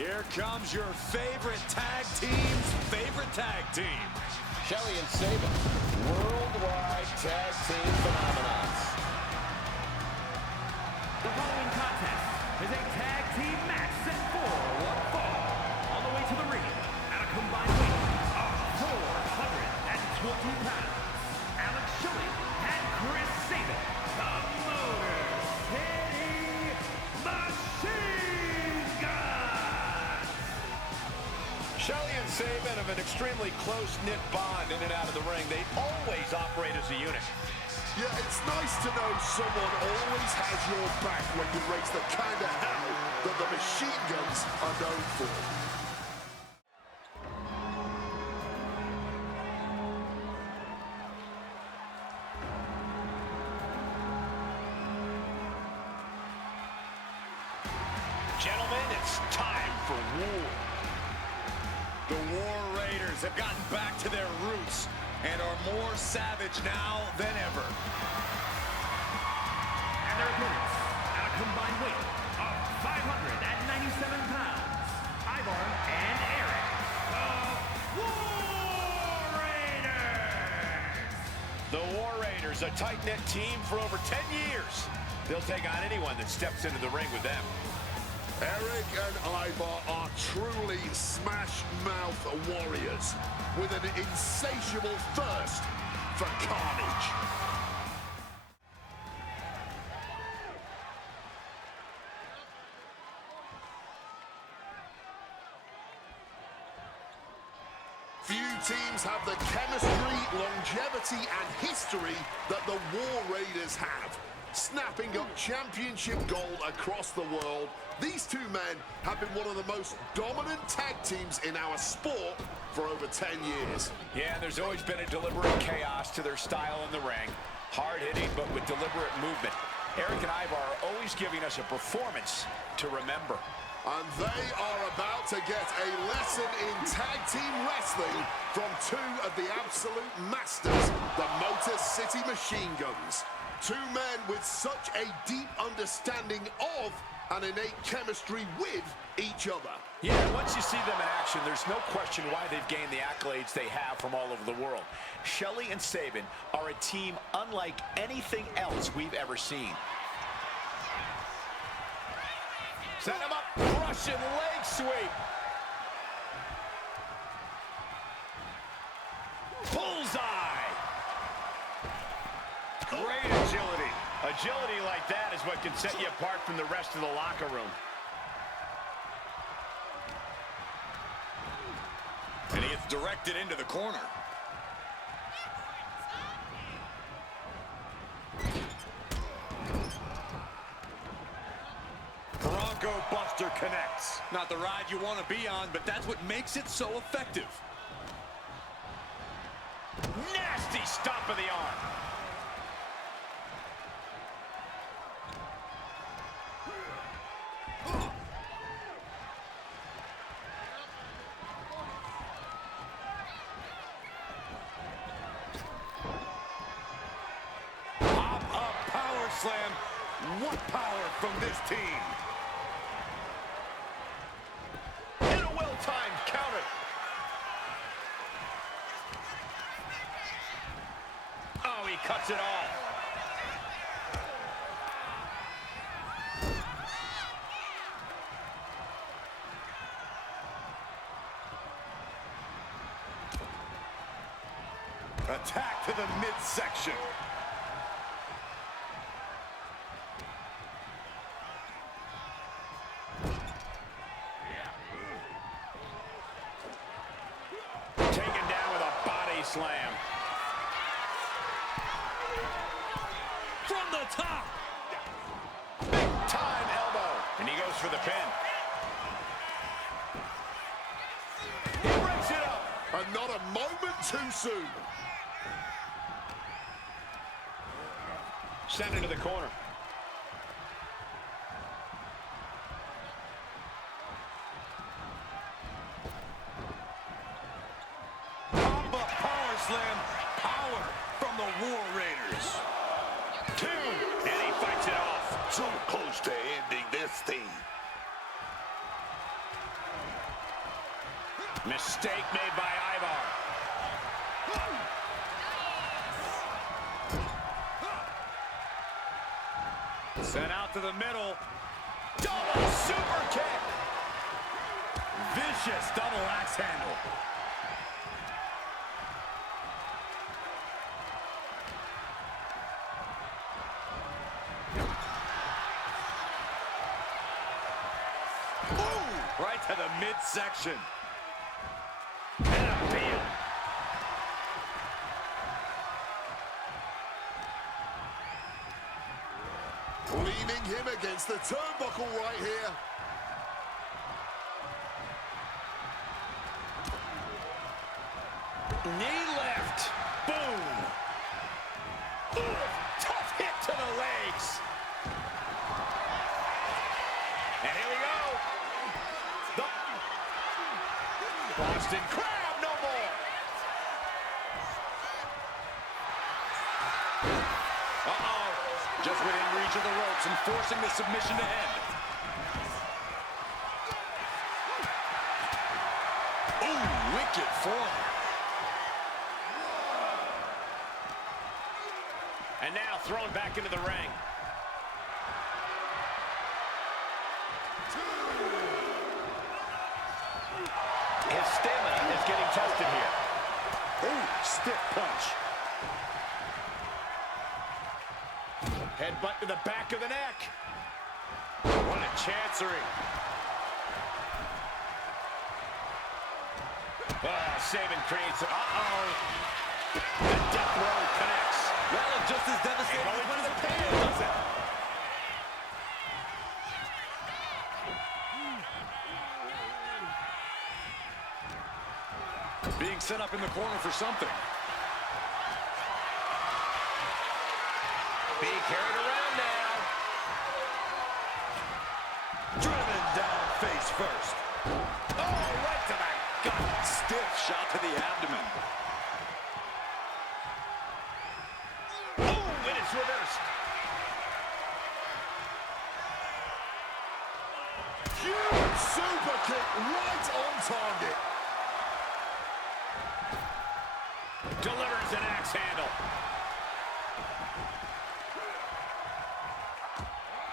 Here comes your favorite tag team's favorite tag team. Shelly and Sabin, worldwide tag team phenomenons. The following contest is a tag team match set for one fall. On the way to the ring, at a combined weight of 420 pounds, Alex Shelley and Chris Sabin, the Motor City Machine Guns. Shelly and Sabin have an extremely close-knit bond in and out of the ring. They always operate as a unit. Yeah, it's nice to know someone always has your back when you raise the kind of hell that the Machine Guns are known for. Gentlemen, it's time for war. The War Raiders have gotten back to their roots and are more savage now than ever. And their opponents, at a combined weight of 597 pounds, Ivar and Eric, the War Raiders. The War Raiders, a tight-knit team for over 10 years. They'll take on anyone that steps into the ring with them. Eric and Ivar are truly smash-mouth warriors with an insatiable thirst for carnage. Few teams have the chemistry, longevity, and history that the War Raiders have. Snapping up championship gold across the world, these two men have been one of the most dominant tag teams in our sport for over 10 years. Yeah, there's always been a deliberate chaos to their style in the ring. Hard-hitting, but with deliberate movement. Eric and Ivar are always giving us a performance to remember. And they are about to get a lesson in tag team wrestling from two of the absolute masters, the Motor City Machine Guns. Two men with such a deep understanding of and innate chemistry with each other. Yeah, once you see them in action, there's no question why they've gained the accolades they have from all over the world. Shelly and Sabin are a team unlike anything else we've ever seen. Set him up, Russian leg sweep. Bullseye. Great agility. Agility like that is what can set you apart from the rest of the locker room. And he gets directed into the corner. Bronco Buster connects. Not the ride you want to be on, but that's what makes it so effective. Nasty stomp of the arm. Pop-up power slam. What power from this team. And a well-timed counter. Oh, he cuts it off. Attack to the midsection. Taken down with a body slam. From the top. Big time elbow. And he goes for the pin. He breaks it up. And not a moment too soon. Sent into the corner. Pop-up power slam. Power from the War Raiders. Two. And he fights it off. So close to ending this thing. Mistake made by Ivar. Sent out to the middle. Double super kick. Vicious double axe handle. Ooh, right to the midsection. And a pin. Leaning him against the turnbuckle right here. Knee lift. Boom. Ooh, tough hit to the legs. And here we go. The Boston Crab, no more. Uh-oh. Just within reach of the ropes and forcing the submission to end. Ooh, wicked form. And now thrown back into the ring. His stamina is getting tested here. Ooh, stiff punch. Headbutt to the back of the neck. What a chancery. Sabin creates it. Uh-oh. The death row connects. That looked just as devastating as when the pain does it. Being set up in the corner for something. Being carried around now. Driven down face first. Oh, right to the gut. Stiff shot to the abdomen. Oh, and it's reversed. Huge super kick right on target. Delivers an axe handle.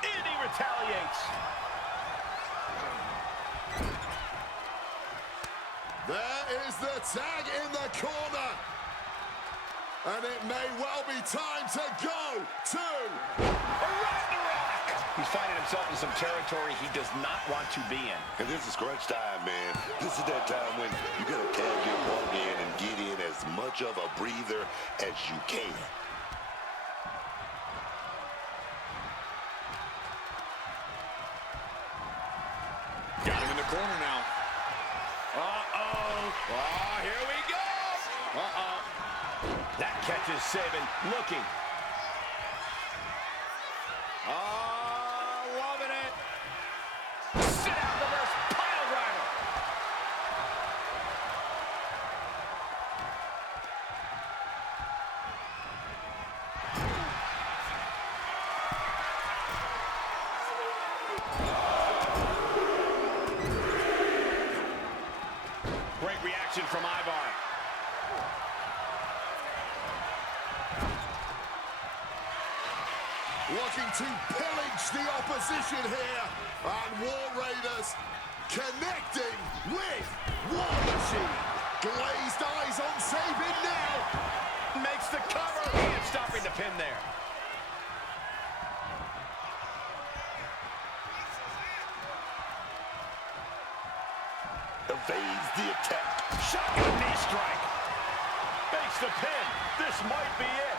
And he retaliates. There is the tag in the corner. And it may well be time to go to Ragnarok. He's finding himself in some territory he does not want to be in. And this is crunch time, man. This is that time when you gotta tag your walk in and get in as much of a breather as you can. Got him in the corner now. Uh-oh. Oh, here we go. Uh-oh. That catches Sabin looking. Oh, loving it. Sit out reverse pile driver. Great reaction from Ivar. looking to pillage the opposition here. And War Raiders connecting with War Machine. Glazed eyes on Sabin now. Makes the cover and stopping the pin there. Evades the attack. Shotgun knee strike. Makes the pin. This might be it.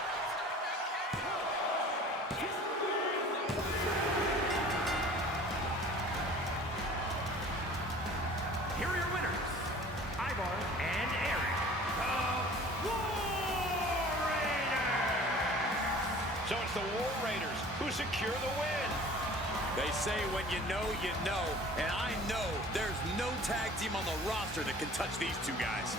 Here are your winners, Ivar and Eric, the War Raiders. So it's the War Raiders who secure the win. They say when you know, and I know there's no tag team on the roster that can touch these two guys.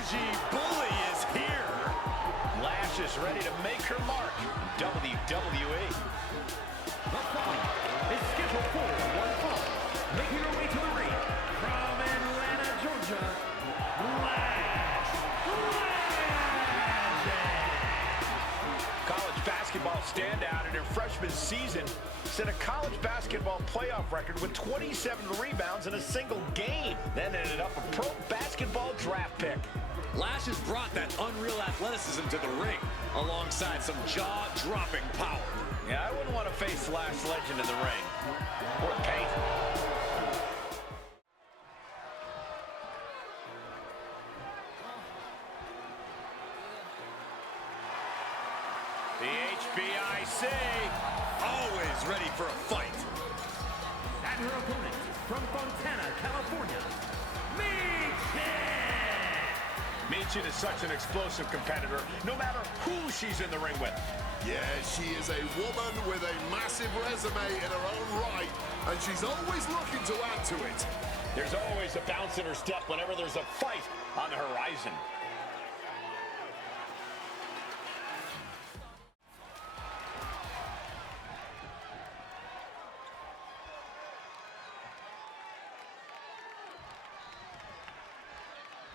Bougie Bully is here. Lash is ready to make her mark in WWE. The following is scheduled for one fall. Making her way to the ring from Atlanta, Georgia, Lash. College basketball standout in her freshman season set a college basketball playoff record with 27 rebounds in a single game. Then ended up a pro basketball draft pick. Lash has brought that unreal athleticism to the ring, alongside some jaw-dropping power. Yeah, I wouldn't want to face Lash Legend in the ring. Or the paint. The HBIC. Always ready for a fight. And her opponent from Fontana, California, Michin. Michin is such an explosive competitor, no matter who she's in the ring with. Yeah, she is a woman with a massive resume in her own right, and she's always looking to add to it. There's always a bounce in her step whenever there's a fight on the horizon.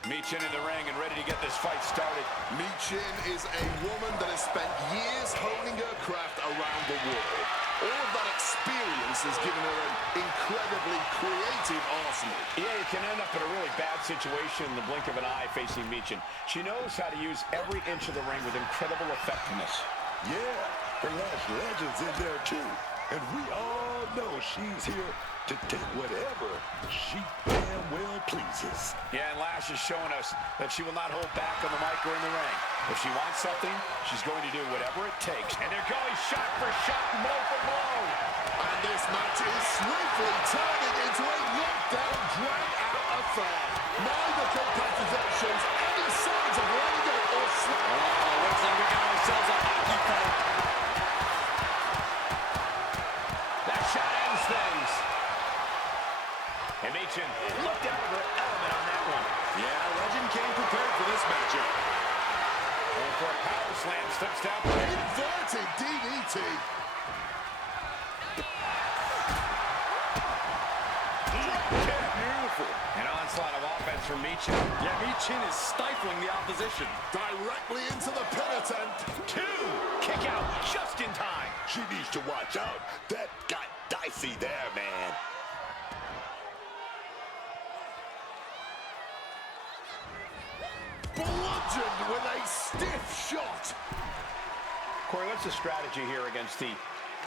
Michin in the ring and ready to get this fight started. Michin is a woman that has spent years honing her craft around the world. All of that experience has given her an incredibly creative arsenal. Yeah, you can end up in a really bad situation in the blink of an eye facing Michin. She knows how to use every inch of the ring with incredible effectiveness. Yeah, her Lash Legend's in there too. And we all know she's here to take whatever she damn well pleases. Yeah, and Lash is showing us that she will not hold back on the mic or in the ring. If she wants something, she's going to do whatever it takes. And they're going shot for shot, blow for blow. And this match is swiftly turning into a knockdown, drag-out affair. Neither competitor shows any signs of letting go or slowing. Looks like we got ourselves a hockey fight. That shot ends things. And Michin looked out of her element on that one. Yeah, Legend came prepared for this matchup. And for a power slam, steps down. Inverted DDT. Beautiful. An onslaught of offense from Michin. Yeah, Michin is stifling the opposition. Directly into the pin attempt. Two. Kick out just in time. She needs to watch out. That got dicey there, man. Bludgeoned with a stiff shot. Corey, what's the strategy here against the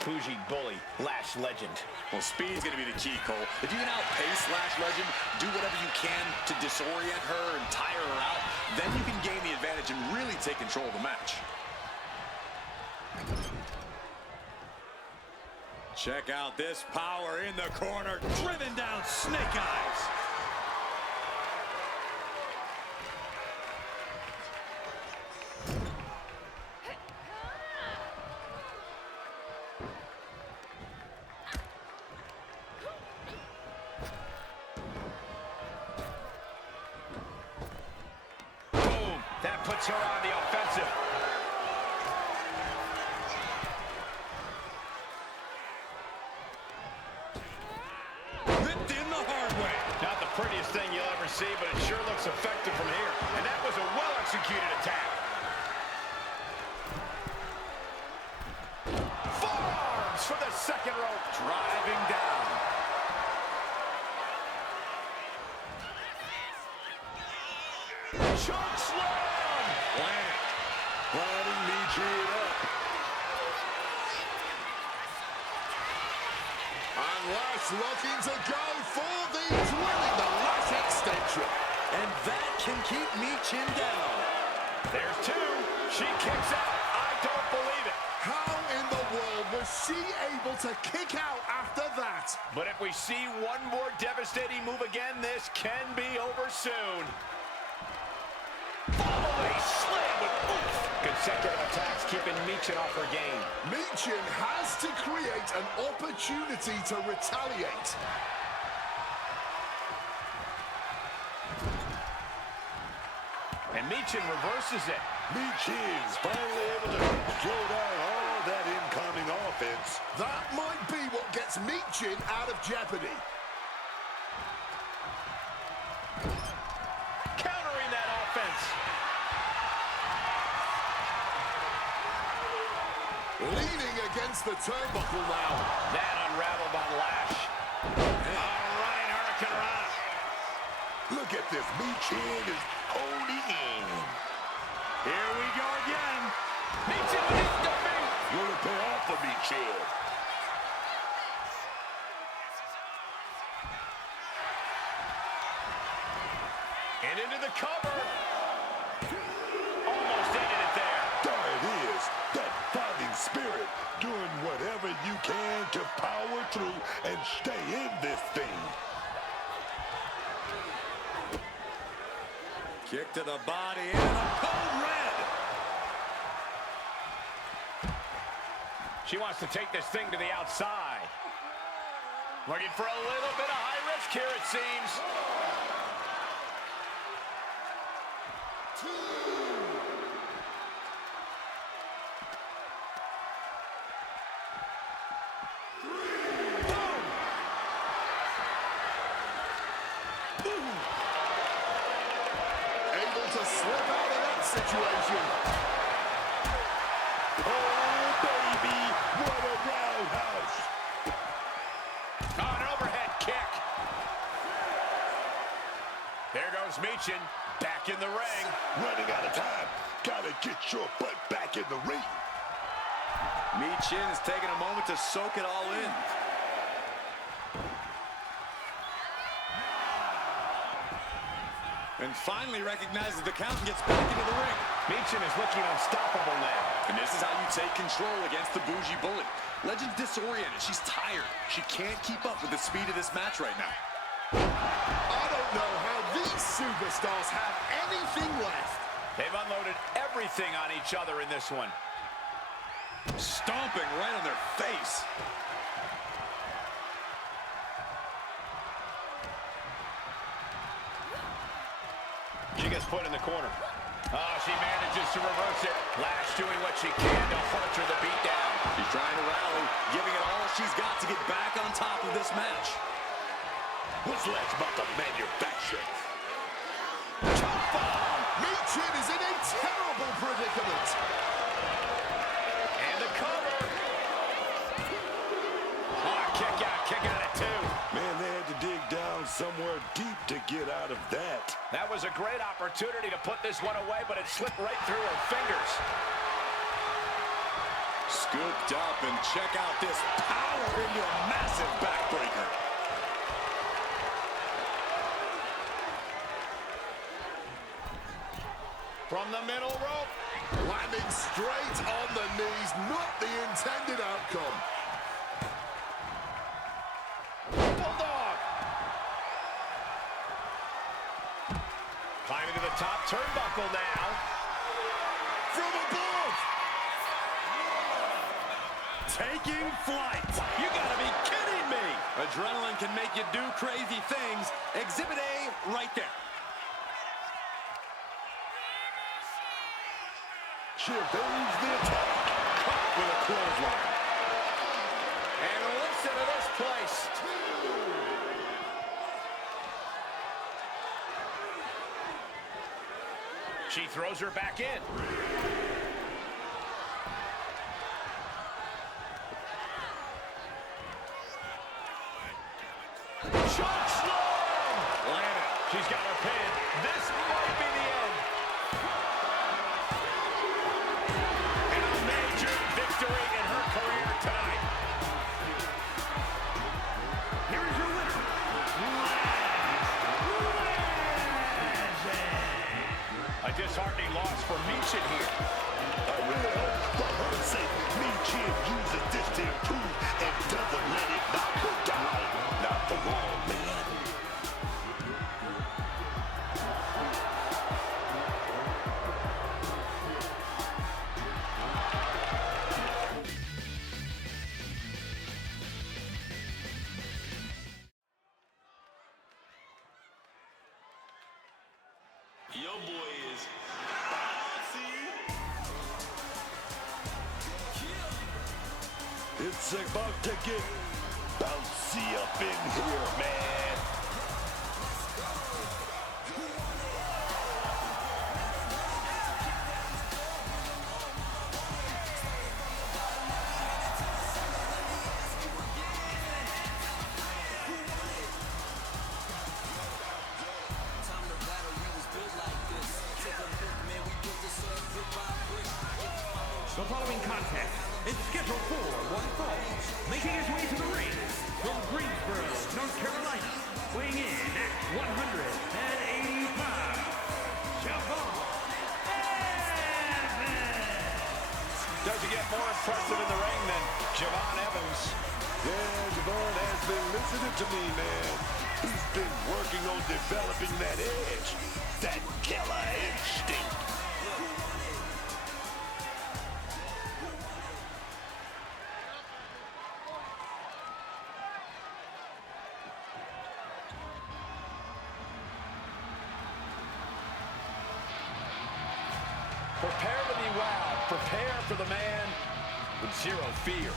bougie bully, Lash Legend? Well, speed's going to be the key, Cole. If you can outpace Lash Legend, do whatever you can to disorient her and tire her out, then you can gain the advantage and really take control of the match. Check out this power in the corner, driven down Snake Eyes. Boom. That puts her on the offensive. Ripped in the hard way. Not the prettiest thing you'll ever see, but it sure looks effective from here. And that was a well-executed attack. Forearms for the second rope. Driving down. Choke slam. Planet. Planning Michin up. And Lash looking to go for the drilling the Lash extension. And that can keep Michin down. There's two. She kicks out. I don't believe it. How in the world was she able to kick out after that? But if we see one more devastating move again, this can be over soon. Follow-away slam with oomph. Consecutive attacks keeping Michin off her game. Michin has to create an opportunity to retaliate. Michin reverses it. Michin's finally able to slow down all that incoming offense. That might be what gets Michin out of jeopardy. Countering that offense. Leaning against the turnbuckle now. That unraveled by Lash. Running hurricanrana. Look at this. Michin is holding in. Here we go again. Michin with his defeat. Will it pay off for Michin? And into the cover. Almost ended it there. There it is. That fighting spirit. Doing whatever you can to power through and stay in this thing. Kick to the body and a cold red. She wants to take this thing to the outside. Looking for a little bit of high risk here, it seems. Able to slip out of that situation. Oh, baby. What a roundhouse. Oh, an overhead kick. There goes Michin, back in the ring. Running out of time. Gotta get your butt back in the ring. Michin is taking a moment to soak it all in. And finally recognizes the count and gets back into the ring. Michin is looking unstoppable now. And this is how you take control against the bougie bully. Legend's disoriented. She's tired. She can't keep up with the speed of this match right now. I don't know how these superstars have anything left. They've unloaded everything on each other in this one. Stomping right on their face. She gets put in the corner. Oh, she manages to reverse it. Lash doing what she can to falter the beatdown. She's trying to rally, giving it all she's got to get back on top of this match. What's Lash about to manufacture? Chop bomb. Michin is in a terrible predicament. And the cover. Oh, kick out at two. Man, they had to dig down somewhere deep to get out of that. That was a great opportunity to put this one away, but it slipped right through her fingers. Scooped up, and check out this power into a massive backbreaker. From the middle rope. Landing straight on the knees, not the intended outcome. Bulldog. Climbing to the top turnbuckle now. From above. Taking flight. You gotta be kidding me. Adrenaline can make you do crazy things. Exhibit A right there. She evades the attack. Caught with a clothesline. And listen to this place. She throws her back in. Choke slam! Landed. She's got her pin. This might be the end. And a major victory in her career tonight. Here is your winner, A disheartening loss for Michin here. I really hope for her sake, Michin uses this to improve and doesn't let it knock her down. Not for long, man. Your boy is It's about to get bouncy up in here, man. The following contest is scheduled for one fall. Making his way to the ring from Greensboro, North Carolina, weighing in at 180 pounds, Javon Evans. Doesn't get more impressive in the ring than Javon Evans. Yeah, Javon has been listening to me, man. He's been working on developing that edge, that killer instinct. Prepare to be wowed. Prepare for the man with zero fear.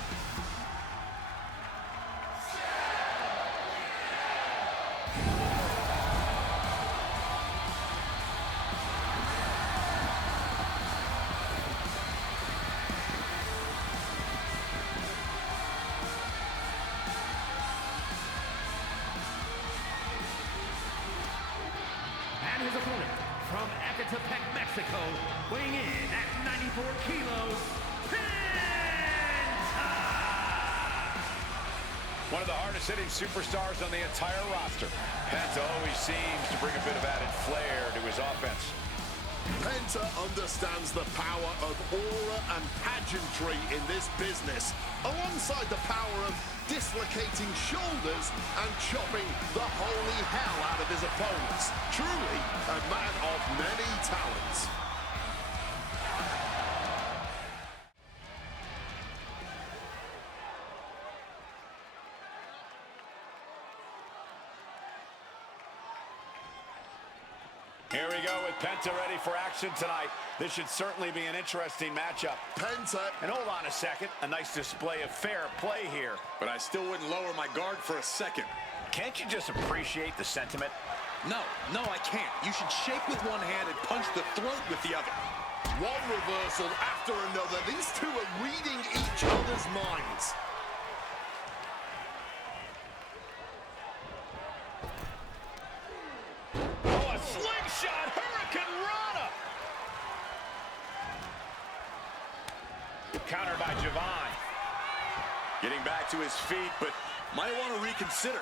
And his opponent from Ecatepec, Mexico, weighing in at 94 kilos, Penta! One of the hardest hitting superstars on the entire roster. Penta always seems to bring a bit of added flair to his offense. Penta understands the power of aura and pageantry in this business, alongside the power of dislocating shoulders and chopping the holy hell out of his opponents. Truly a man of many talents. Here we go with Penta ready for action tonight. This should certainly be an interesting matchup. Penta. And hold on a second. A nice display of fair play here. But I still wouldn't lower my guard for a second. Can't you just appreciate the sentiment? No, I can't. You should shake with one hand and punch the throat with the other. One reversal after another. These two are reading each other's minds. Oh, a slingshot Hurricane Rana! Countered by Javon. Getting back to his feet, but might want to reconsider.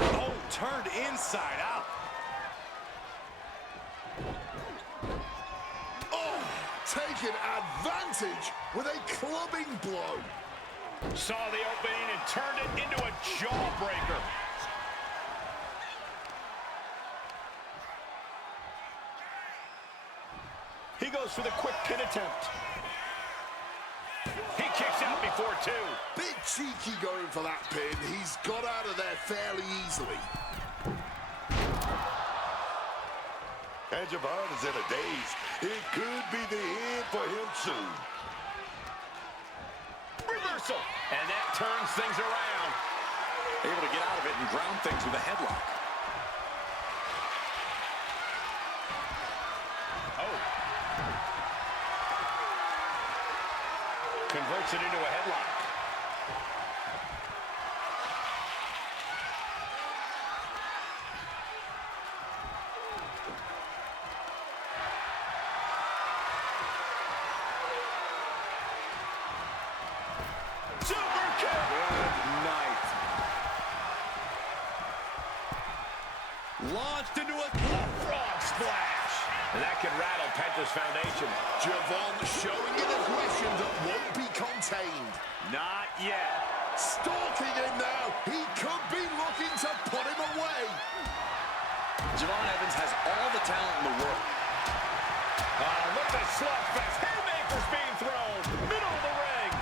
Oh, turned inside out. Oh, taking advantage with a clubbing blow. Saw the opening and turned it into a jawbreaker. He goes for the quick pin attempt. He kicks out before two. Bit cheeky going for that pin. He's got out of there fairly easily. And Javon is in a daze. It could be the end for him soon. Reversal. And that turns things around. Able to get out of it and ground things with a headlock. Oh. Converts it into a headlock. Super kick! Good night. Launched into a Frog splash. And that could rattle Penta's foundation. Javon showing an aggression that won't be contained. Not yet. Stalking him now. He could be looking to put him away. Javon Evans has all the talent in the world. Look at the slugfest. Haymakers being thrown. Middle of the ring.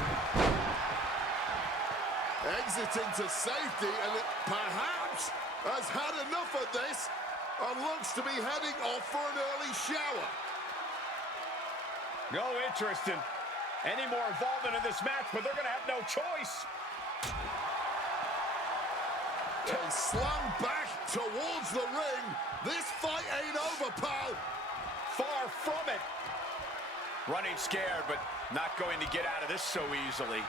Exiting to safety, and it perhaps has had enough of this. and looks to be heading off for an early shower. No interest in any more involvement in this match, but they're going to have no choice. They slam back towards the ring. This fight ain't over, pal. Far from it. Running scared, but not going to get out of this so easily.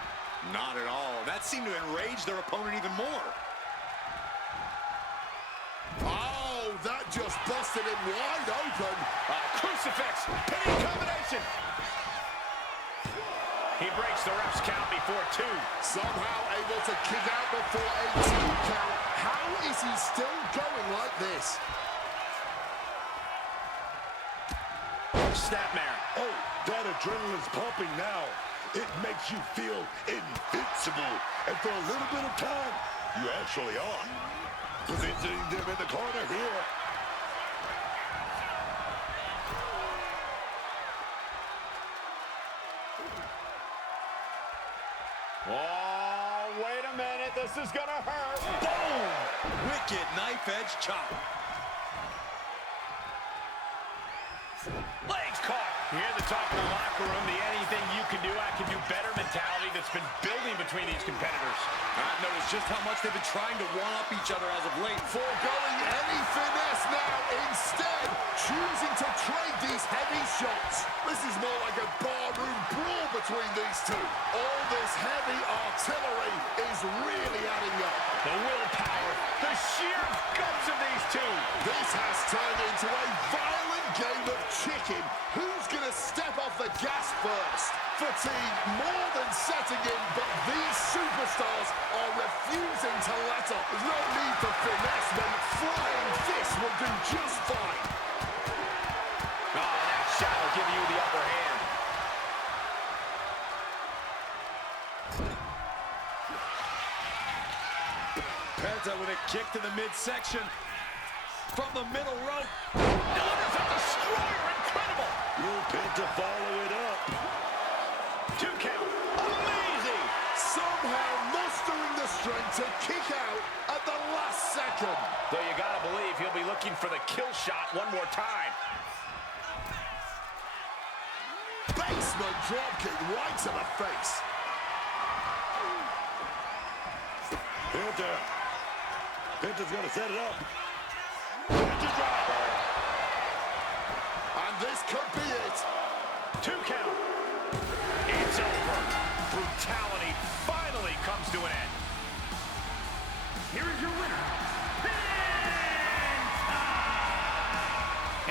Not at all. That seemed to enrage their opponent even more. Oh, that just busted him wide open. Crucifix, pinning combination. He breaks the ref's count before 2. Somehow able to kick out before a 2 count. How is he still going like this? Snapmare. Oh, that adrenaline's pumping now. It makes you feel invincible. And for a little bit of time, you actually are. Positioning them in the corner here. Oh, wait a minute. This is going to hurt. Boom! Wicked knife-edge chop. Legs caught. You hear the talk in the locker room, the anything you can do, I can do better mentality that's been building between these competitors. I've noticed just how much they've been trying to one-up each other as of late. Foregoing any finesse now, instead choosing to trade these heavy shots. This is more like a barroom brawl between these two. All this heavy artillery is really adding up. The willpower, the sheer guts of these two. This has turned into a violent game of chicken. Who's going to step off the gas first? Fatigue more than setting in, but these superstars are refusing to let up. There's no need for finesse when flying fists will do just fine. Oh, that shot will give you the upper hand. Penta with a kick to the midsection. From the middle rope. Delivers a destroyer. Incredible. Will Penta follow it up? 2 count. Amazing. Somehow mustering the strength to kick out at the last second. Though you gotta believe he'll be looking for the kill shot one more time. Basement dropkick right to the face. Penta's gonna set it up. And this could be it. 2 count. It's over. Brutality finally comes to an end. Here is your winner, Penta!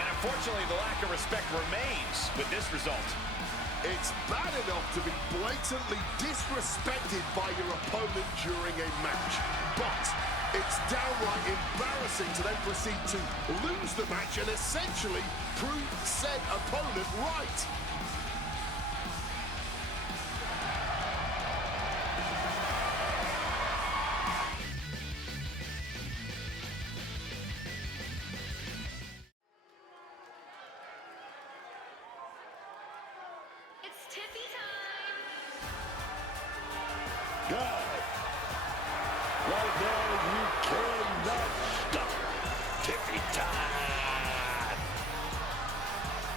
And unfortunately, the lack of respect remains with this result. It's bad enough to be blatantly disrespected by your opponent during a match, but it's downright embarrassing to then proceed to lose the match and essentially prove said opponent right. It's Tiffy time! God, right now you cannot stop. Tiffy time.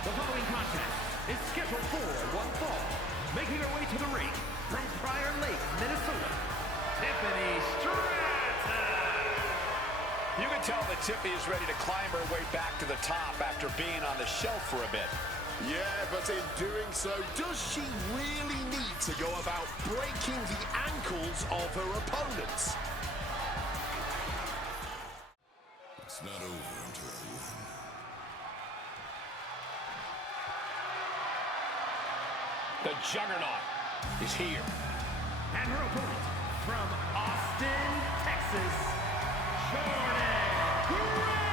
The following contest is scheduled for one fall. Making her way to the ring from Prior Lake, Minnesota, Tiffany Stratton. You can tell that Tiffany is ready to climb her way back to the top after being on the shelf for a bit. Yeah, but in doing so, does she really need to go about breaking the ankles of her opponents? It's not over until I win. The Juggernaut is here. And her opponent from Austin, Texas, Jordynne Grace.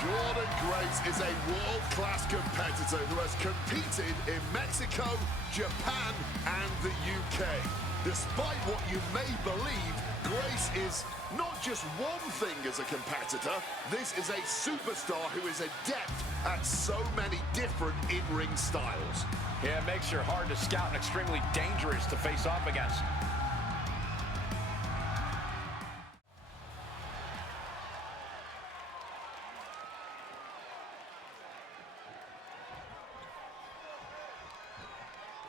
Jordynne Grace is a world-class competitor who has competed in Mexico, Japan, and the UK. Despite what you may believe, Grace is not just one thing as a competitor. This is a superstar who is adept at so many different in-ring styles. Yeah, it makes her hard to scout and extremely dangerous to face off against.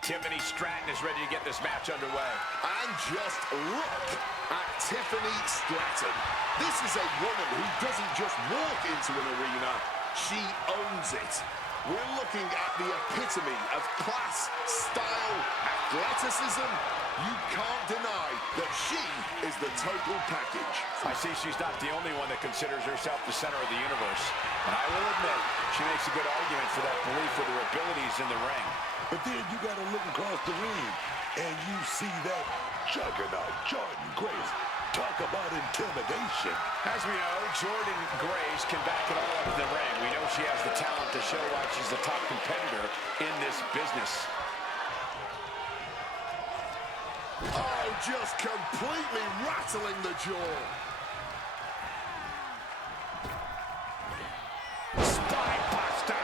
Tiffany Stratton is ready to get this match underway. And just look at Tiffany Stratton. This is a woman who doesn't just walk into an arena, she owns it. We're looking at the epitome of class, style, athleticism. You can't deny that she is the total package. I see she's not the only one that considers herself the center of the universe. And I will admit, she makes a good argument for that belief with her abilities in the ring. But then you got to look across the ring, and you see that juggernaut, Jordynne Grace. Talk about intimidation. As we know, Jordynne Grace can back it all up in the ring. We know she has the talent to show why she's the top competitor in this business. Oh, just completely rattling the jaw. Spine buster.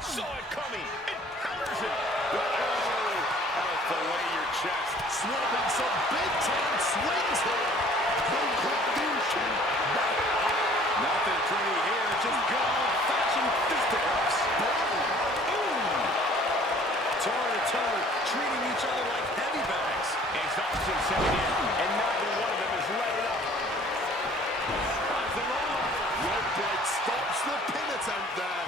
Saw it coming. It counters it. That'll fillet your chest. Swapping some big-time swings here. Conclusion. Nothing pretty here, just good old-fashioned fisticuffs. Toe-to-toe, treating each other like heavy bags. Exhaustion setting in, and neither one of them is let it up. Rope break stops the pin attempt there.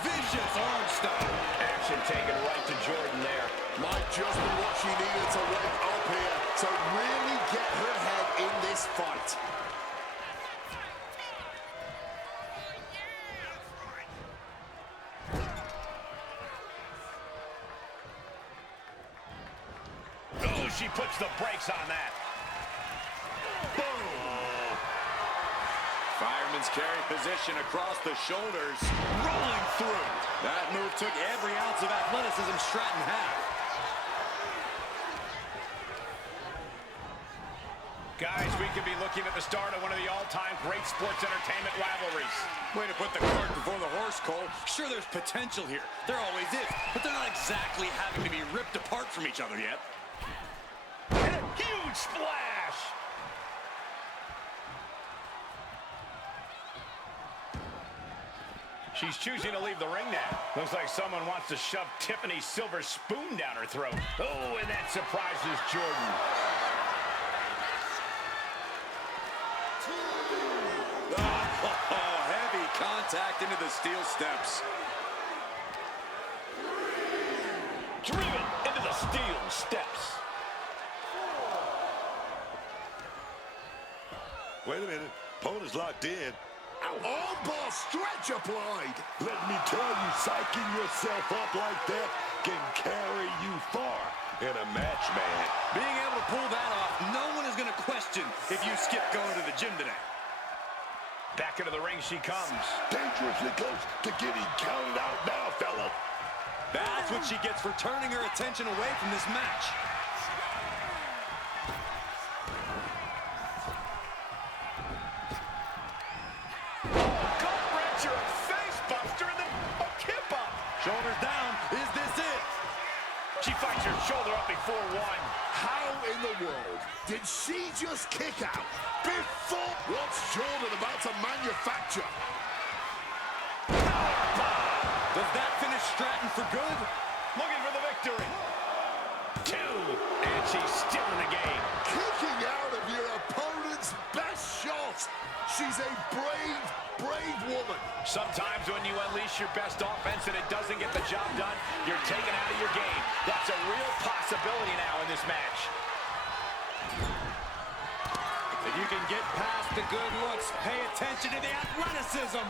Vicious arm stop. Action taken right to Jordynne there. Might just be what she needed to wake up here to really get her head in this fight. Oh, she puts the brakes on that. Boom! Fireman's carry position across the shoulders. Rolling through. That move took every ounce of athleticism Stratton had. Guys, we could be looking at the start of one of the all-time great sports entertainment rivalries. Way to put the cart before the horse, Cole. Sure, there's potential here. There always is. But they're not exactly having to be ripped apart from each other yet. And a huge splash! She's choosing to leave the ring now. Looks like someone wants to shove Tiffany's silver spoon down her throat. Oh, and that surprises Jordynne. Oh, heavy contact into the steel steps. Driven into the steel steps. Wait a minute. Opponent's locked in. Armbar stretch applied. Let me tell you, psyching yourself up like that can carry you far in a match, man. Being able to pull that off, no one is going to question if you skip going to the gym today. Back into the ring she comes. Dangerously close to getting counted out now, fella. That's what she gets for turning her attention away from this match. Gut-wrencher, a face-buster, and then a kip-up. Shoulders down. Is this it? She fights her shoulder up before one. How in the world did she just kick out before? What's Jordynne about to manufacture? Does that finish Stratton for good? Looking for the victory. 2, and she's still in the game. Kicking out of your opponent's best shot. She's a brave, brave woman. Sometimes when you unleash your best offense and it doesn't get the job done, you're taken out of your game. That's a real possibility now in this match. If you can get past the good looks, pay attention to the athleticism.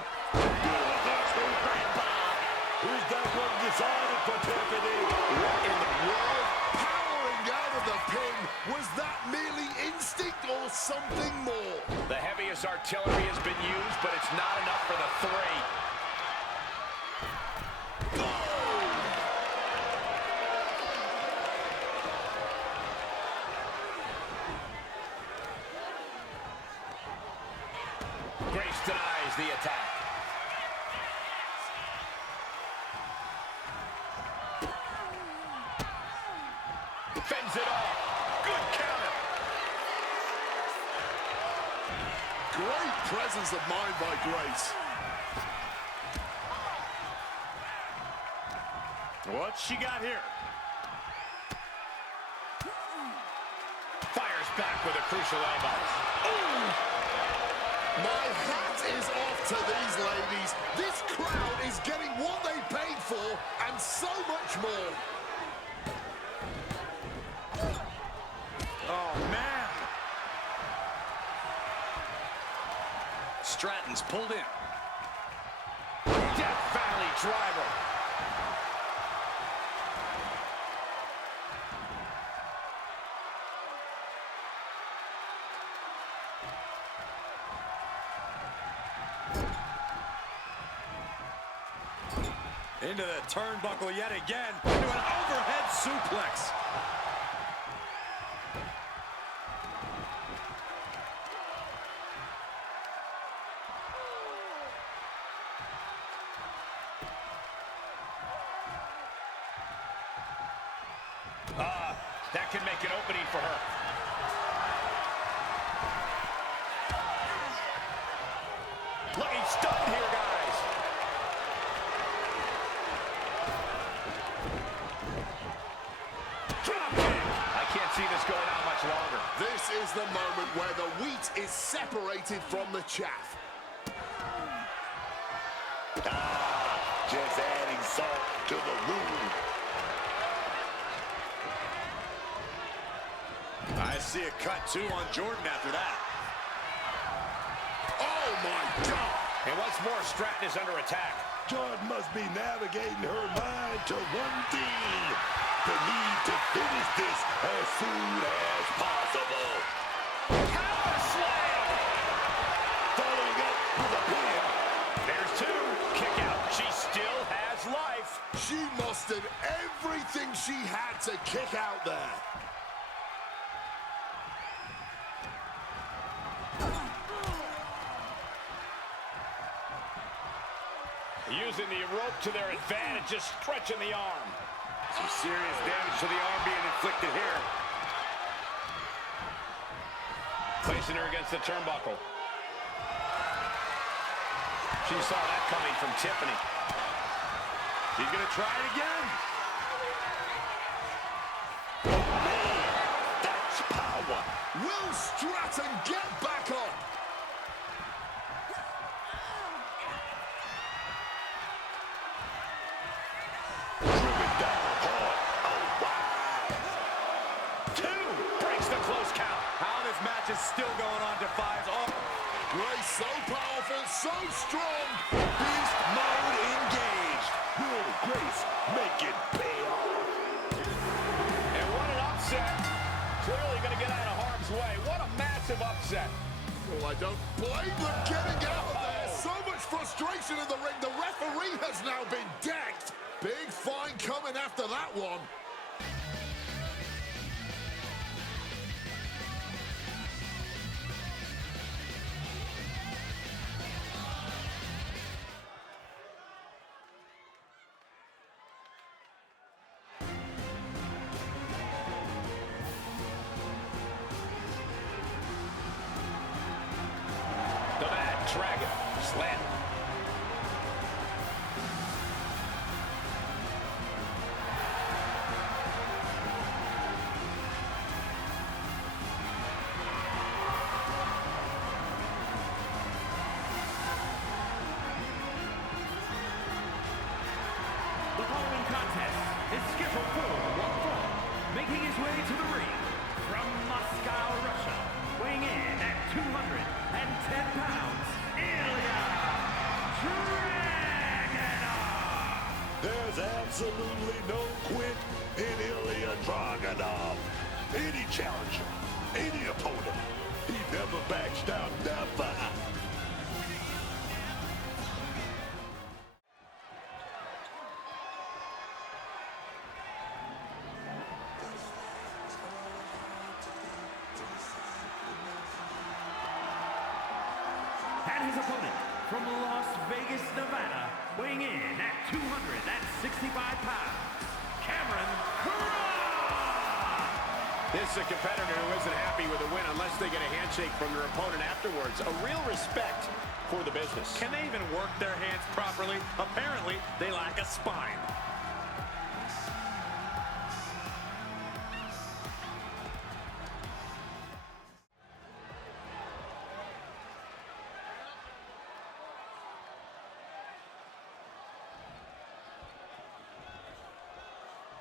Who's that one decided for Tiffany? What in the world? Powering out of the pin. Was that merely instinct or something more? The heaviest artillery has been used, but it's not enough for the 3. Grace denies the attack. Fends it off. Good counter. Great presence of mind by Grace. What's she got here? Fires back with a crucial elbow. Ooh. My hat is off to these ladies. This crowd is getting what they paid for and so much more. Oh, man. Stratton's pulled in. Death Valley driver. Into the turnbuckle yet again. Into an overhead suplex. That can make an opening for her. Looking stunned here, guys. Drop kick. I can't see this going on much longer. This is the moment where the wheat is separated from the chaff. Just adding salt to the wound. I see a cut, too, on Jordynne after that. Oh, my God. And once more, Stratton is under attack. Jordynne must be navigating her mind to one thing: the need to finish this as soon as possible. Power slam! Following up with a pin. There's two. Kick out. She still has life. She mustered everything she had to kick out there. Using the rope to their advantage, just stretching the arm. Some serious damage to the arm being inflicted here. Placing her against the turnbuckle. She saw that coming from Tiffany. She's going to try it again. Man, that's power. Will Stratton get back on? Driven down hard. Oh, wow. Two breaks the close count. How this match is still going on defies all. Grace so powerful, so strong. Beast mode engaged. Will Grace make it pay off? And what an upset. Clearly going to get out of harm's way. What a massive upset. Well, I don't blame them getting out of there. So much frustration in the ring. The referee has now been decked. Big fine coming after that one. The Mad Dragon slam. The following contest is scheduled for one fall. Making his way to the ring from Moscow, Russia, weighing in at 210 pounds, Ilja Dragunov. There's absolutely no quit in Ilja Dragunov. Any challenger, any opponent, he never backs down, never. And his opponent from Las Vegas, Nevada, weighing in at 265 pounds, Kross. This is a competitor who isn't happy with a win unless they get a handshake from their opponent afterwards. A real respect for the business. Can they even work their hands properly? Apparently, they lack a spine.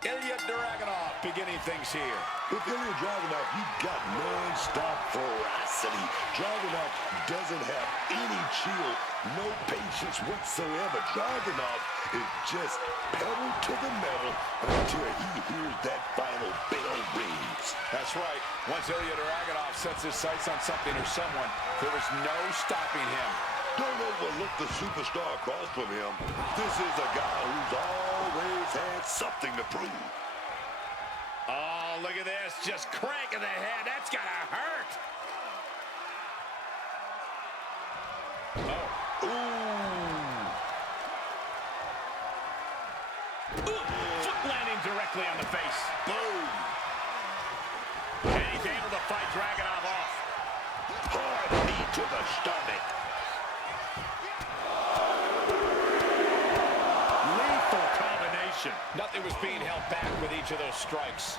Ilja Dragunov beginning things here. With Ilja Dragunov, you've got non-stop ferocity. Dragunov doesn't have any chill, no patience whatsoever. Dragunov is just pedal to the metal until he hears that final bell rings. That's right. Once Ilja Dragunov sets his sights on something or someone, there is no stopping him. Don't overlook the superstar across from him. This is a guy who's always had something to prove. Oh, look at this. Just cranking the head. That's gotta hurt. Oh. Ooh. Foot landing directly on the face. Boom. And he's able to fight Dragunov off. Hard knee to the stomach. Lethal combination. Nothing was being held back with each of those strikes.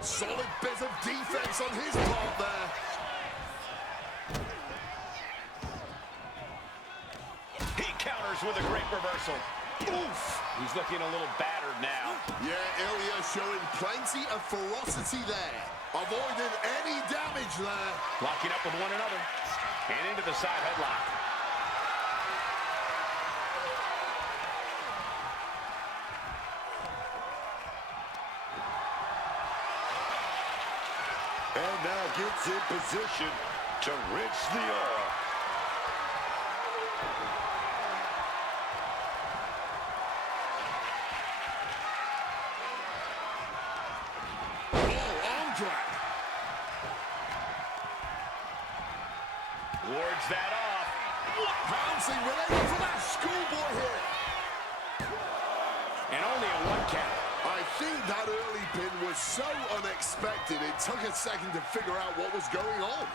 Solid bit of defense on his part there. He counters with a great reversal. Oof! He's looking a little battered now. Yeah, Ilja showing plenty of ferocity there. Avoided any damage there. Locking up with one another. And into the side headlock. And now gets in position to wrench the arm. Oh, arm drag. Wards that off. Bouncing with a flash schoolboy here. And only a one count. I think that early pin was so unexpected, it took a second to figure out what was going on.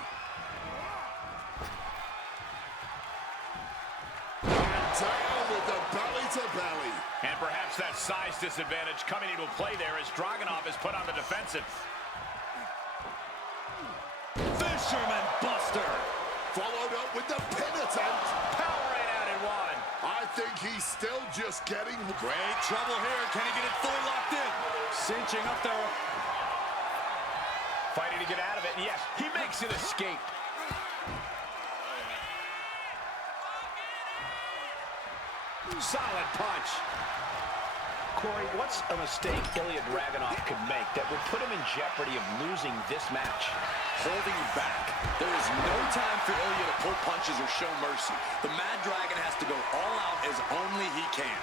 And down with the belly to belly. And perhaps that size disadvantage coming into play there as Dragunov is put on the defensive. Fisherman Buster. Followed up with the pin attempt. Powering out in one. I think he's still just getting... Great trouble here. Can he get it fully locked in? Cinching up there. Fighting to get out of it. And yes, he makes an escape. Solid punch. Corey, what's a mistake Ilja Dragunov could make that would put him in jeopardy of losing this match? Holding back. There is no time for Ilja to pull punches or show mercy. The Mad Dragon has to go all out as only he can.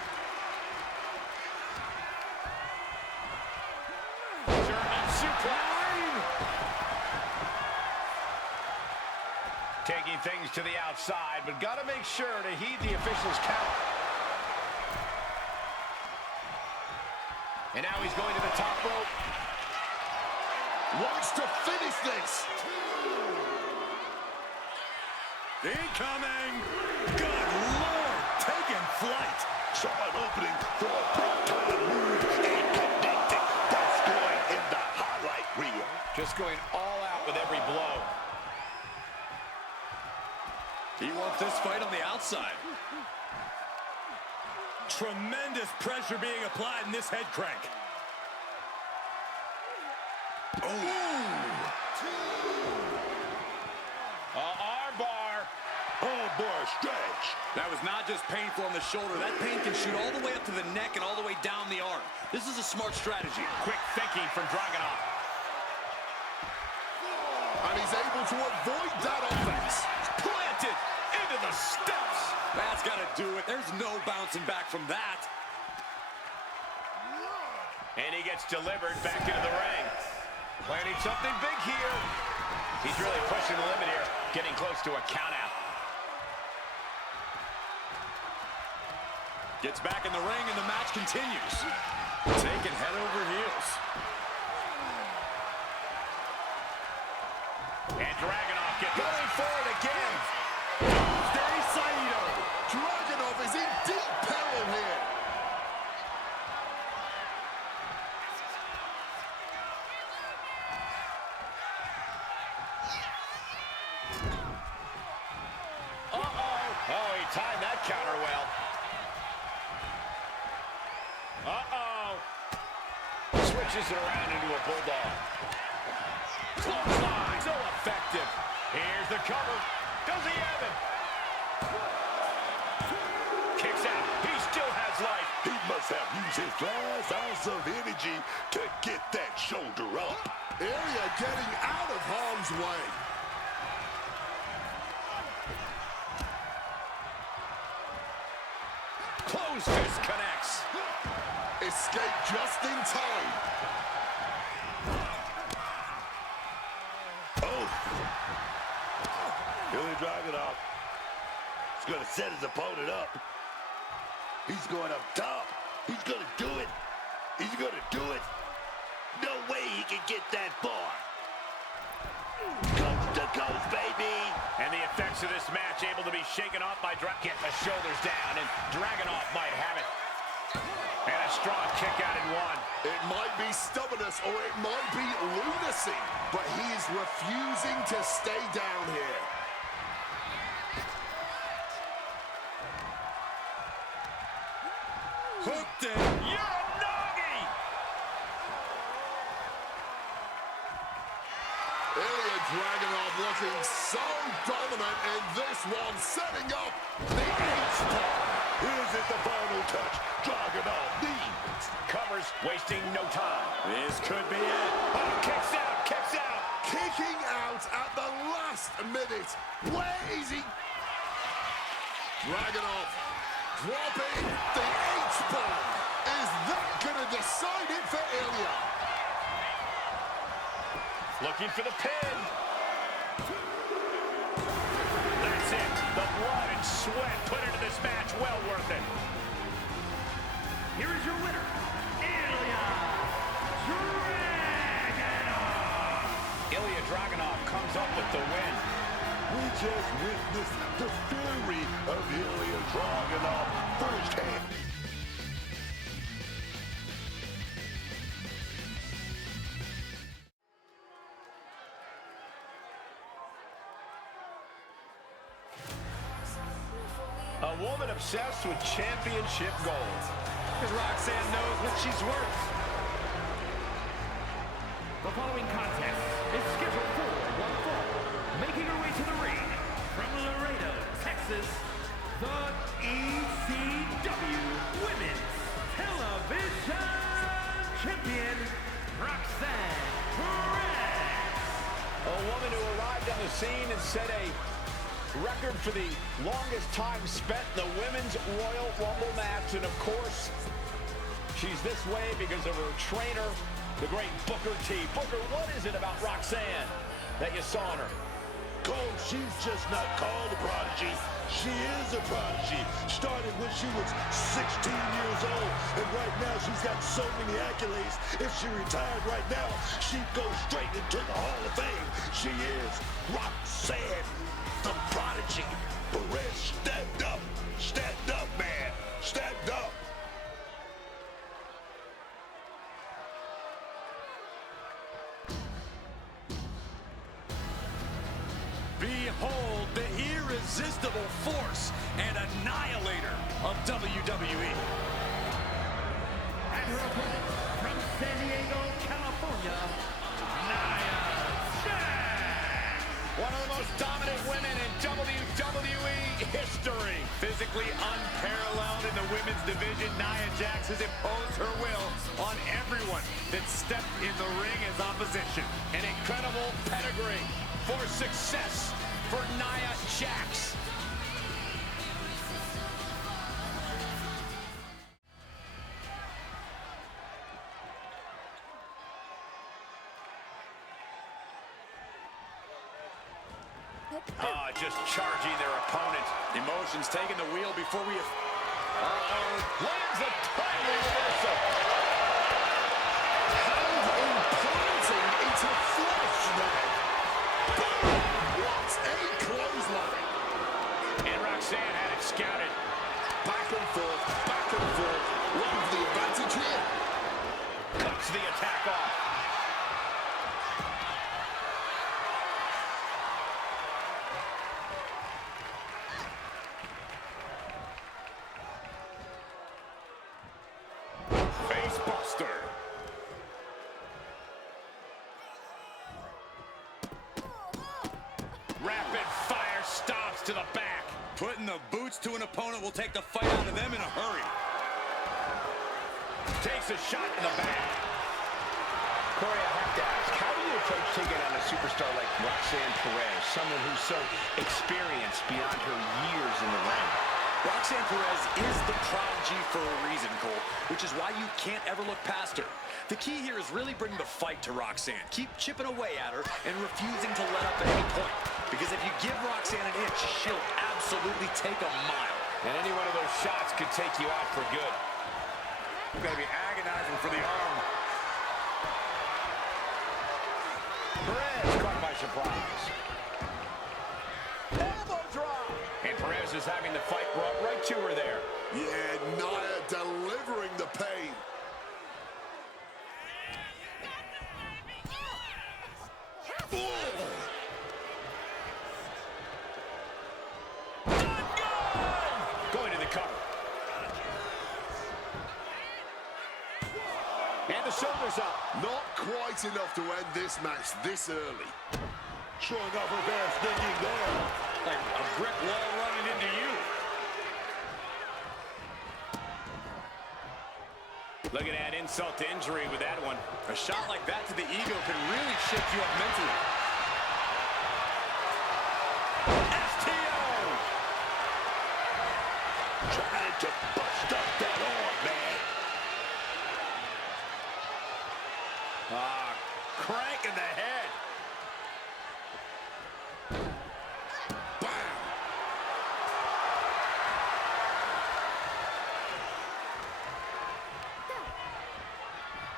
German suplex. Taking things to the outside, but got to make sure to heed the official's count. And now he's going to the top rope. Wants to finish this. Incoming! Good Lord! Taking flight! Saw an opening for a big-time move and connected. That's going in the highlight reel. Just going all out with every blow. He wants this fight on the outside. Tremendous pressure being applied in this head crank. Armbar. Armbar stretch. That was not just painful on the shoulder. That pain can shoot all the way up to the neck and all the way down the arm. This is a smart strategy. Quick thinking from Dragunov. And he's able to avoid that offense. Planted into the steps. That's got to do it. There's no bouncing back from that. And he gets delivered back into the ring. Planning something big here. He's really pushing the limit here. Getting close to a count out. Gets back in the ring and the match continues. Taking head over heels. And Dragunov gets going for it again. Stay Saito. Dragunov is in deep peril here. Uh-oh. Oh, he timed that counter well. Uh-oh. Switches it around into a bulldog. Clothesline. So effective. Here's the cover. Does he have it? Kicks out. He still has life. He must have used his last ounce of energy to get that shoulder up. Ilja getting out of harm's way. Close fist connects. Escape just in time. Oh! Ilja Dragunov is going to set his opponent up. He's going up top. He's going to do it. He's going to do it. No way he can get that far. Coast to coast, baby. And the effects of this match able to be shaken off by Get the shoulders down, and Dragunov might have it. And a strong kick out in one. It might be stubbornness or it might be lunacy, but he's refusing to stay down here. Hooked it. Uranagi! Ilja Dragunov looking so dominant in this one, setting up the H-spot. Is it the final touch? Dragunov leads. Covers, wasting no time. This could be it. Oh, kicks out, kicks out. Kicking out at the last minute. Where is he? Dragunov dropping the H-bomb. Is that going to decide it for Ilja? Looking for the pin. That's it. The blood and sweat put into this match. Well worth it. Here is your winner, Ilja Dragunov. Ilja Dragunov comes up with the win. We just witnessed the fury of Ilja Dragunov firsthand. A woman obsessed with championship gold. Because Roxanne knows what she's worth. The following contest is scheduled for one fall. Making her way to the ring from Laredo, Texas, the ECW Women's Television Champion, Roxanne Perez. A woman who arrived on the scene and set a record for the longest time spent in the Women's Royal Rumble match. And of course, she's this way because of her trainer, the great Booker T. Booker, what is it about Roxanne that you saw in her? Cole, she's just not called a prodigy. She is a prodigy. Started when she was 16 years old, and right now she's got so many accolades. If she retired right now, she'd go straight into the Hall of Fame. She is Roxanne, the prodigy. Perez stepped up. Stepped up, man. Stepped up. Behold the irresistible force and annihilator of WWE. And her opponent from San Diego, California, Nia Jax. One of the most dominant women in WWE history. Physically unparalleled in the women's division, Nia Jax has imposed her will on everyone that stepped in the ring as opposition. An incredible pedigree for success for Nia Jax. Just charging their opponent. Emotions taking the wheel before we... Lands a timely reversal. And implanting into flesh there. Boom! What a clothesline. And Roxanne had it scouted. Back and forth, looking for the advantage here. Cuts the attack off. Shots to the back. Putting the boots to an opponent will take the fight out of them in a hurry. Takes a shot in the back. Corey, I have to ask, how do you approach taking on a superstar like Roxanne Perez, someone who's so experienced beyond her years in the ring? Roxanne Perez is the prodigy for a reason, Cole, which is why you can't ever look past her. The key here is really bring the fight to Roxanne. Keep chipping away at her and refusing to let up at any point. Because if you give Roxanne an inch, she'll absolutely take a mile. And any one of those shots could take you out for good. You're going to be agonizing for the arm. Perez caught by surprise. Elbow drop. And Perez is having the fight brought right to her there. Yeah, Nia delivering the pain. Going to the cover. And the shoulders up. Not quite enough to end this match this early. Showing off advanced thinking there. Like a brick wall running into you. Look at that insult to injury with that one. A shot like that to the ego can really shake you up mentally. STO! Trying to bust up that arm, man. Crank in the head.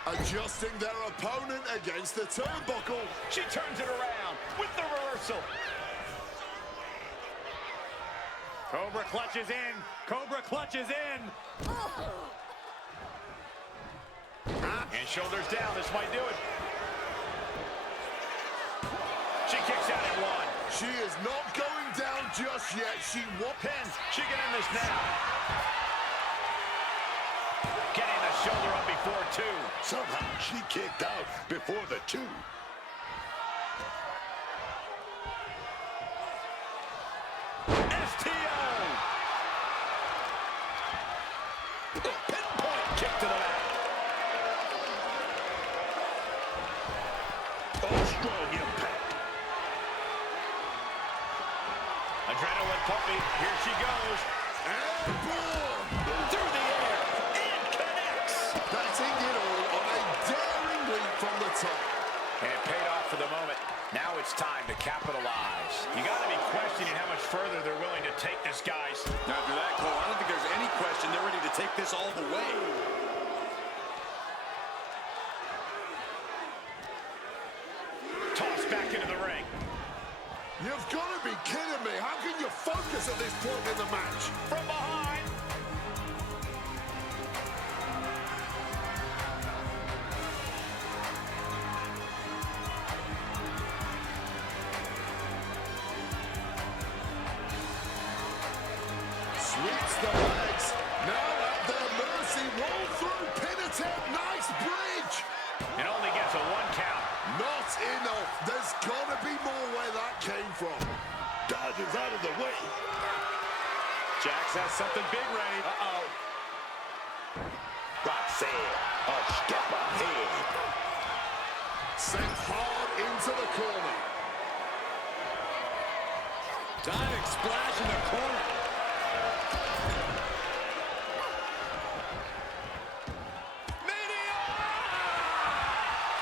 Adjusting their opponent against the turnbuckle. She turns it around with the reversal. Cobra clutches in. Cobra clutches in. And shoulders down. This might do it. She kicks out at one. She is not going down just yet. She won't. Pin. She can end this now. Getting the shoulder up before two. Somehow she kicked out before the two. STO! Pinpoint kick to the back. Oh, strong impact. Adrenaline pumping. Here she goes. And boom! Through the air. And connects. Batting it all on a daring leap from the top. And it paid off for the moment. Now it's time to capitalize. You got to be questioning how much further they're willing to take this, guys. After that, Cole, I don't think there's any question they're ready to take this all the way. Tossed back into the ring. You've got to be kidding me. How can you focus at this point in the match? From behind. Sweeps the legs. Now at their mercy. Roll through. Pin attempt. Nice bridge. It only gets a one count. Not enough. There's got to be more where that came from. Dodges out of the way. Jax has something big ready. Uh-oh. Roxanne, a step ahead. Sent hard into the corner. Diving splash in the corner.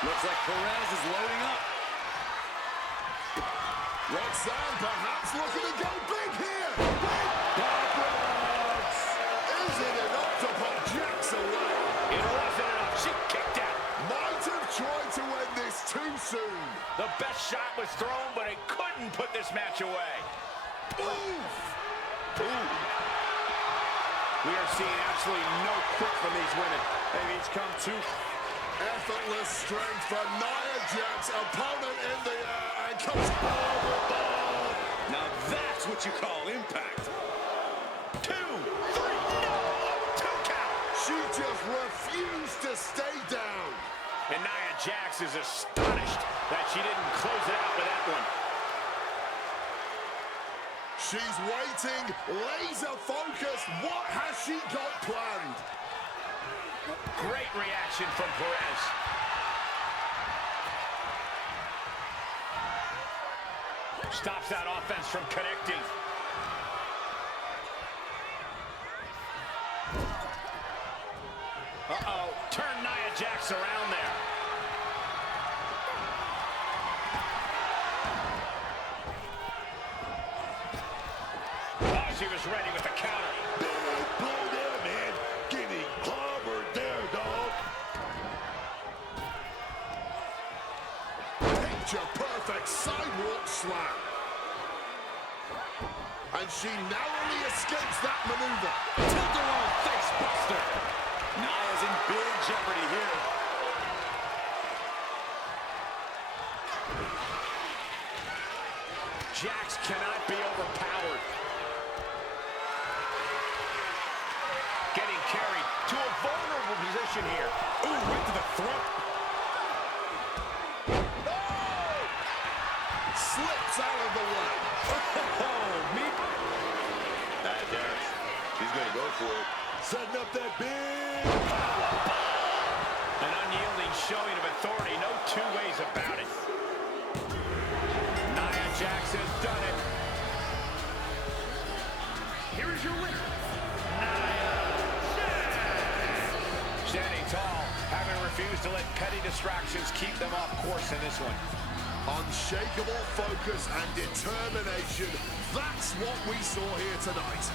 Looks like Perez is loading up. Roxanne perhaps looking to go big here. Is it enough to put Jax away? It wasn't enough. She kicked out. Might have tried to end this too soon. The best shot was thrown, but it couldn't put this match away. Oof. Ooh. We are seeing absolutely no quit from these women. They've each come too. Effortless strength for Nia Jax. Opponent in the air and comes overboard. Now that's what you call impact. 2, 3, no! 2 count. She just refused to stay down. And Nia Jax is astonished that she didn't close it out with that one. She's waiting, laser focused. What has she got planned? Great reaction from Perez. Stops that offense from connecting. Uh-oh, turn Nia Jax around there. Oh, she was ready with the counter. Big blow there, man. Getting clobbered there, dog. Picture perfect sidewalk slam. And she narrowly escapes that maneuver. Tilt-a-roll face buster. Nia's in big jeopardy here. Jax cannot be overpowered. Getting carried to a vulnerable position here. Ooh, right to the throat. Oh! Slips out of the way. Oh, me. Jax, he's going to go for it. Setting up that big. An unyielding showing of authority, no two ways about it. Nia Jax has done it. Here is your winner, Nia Jax. Standing tall, having refused to let petty distractions keep them off course in this one. Unshakable focus and determination. That's what we saw here tonight.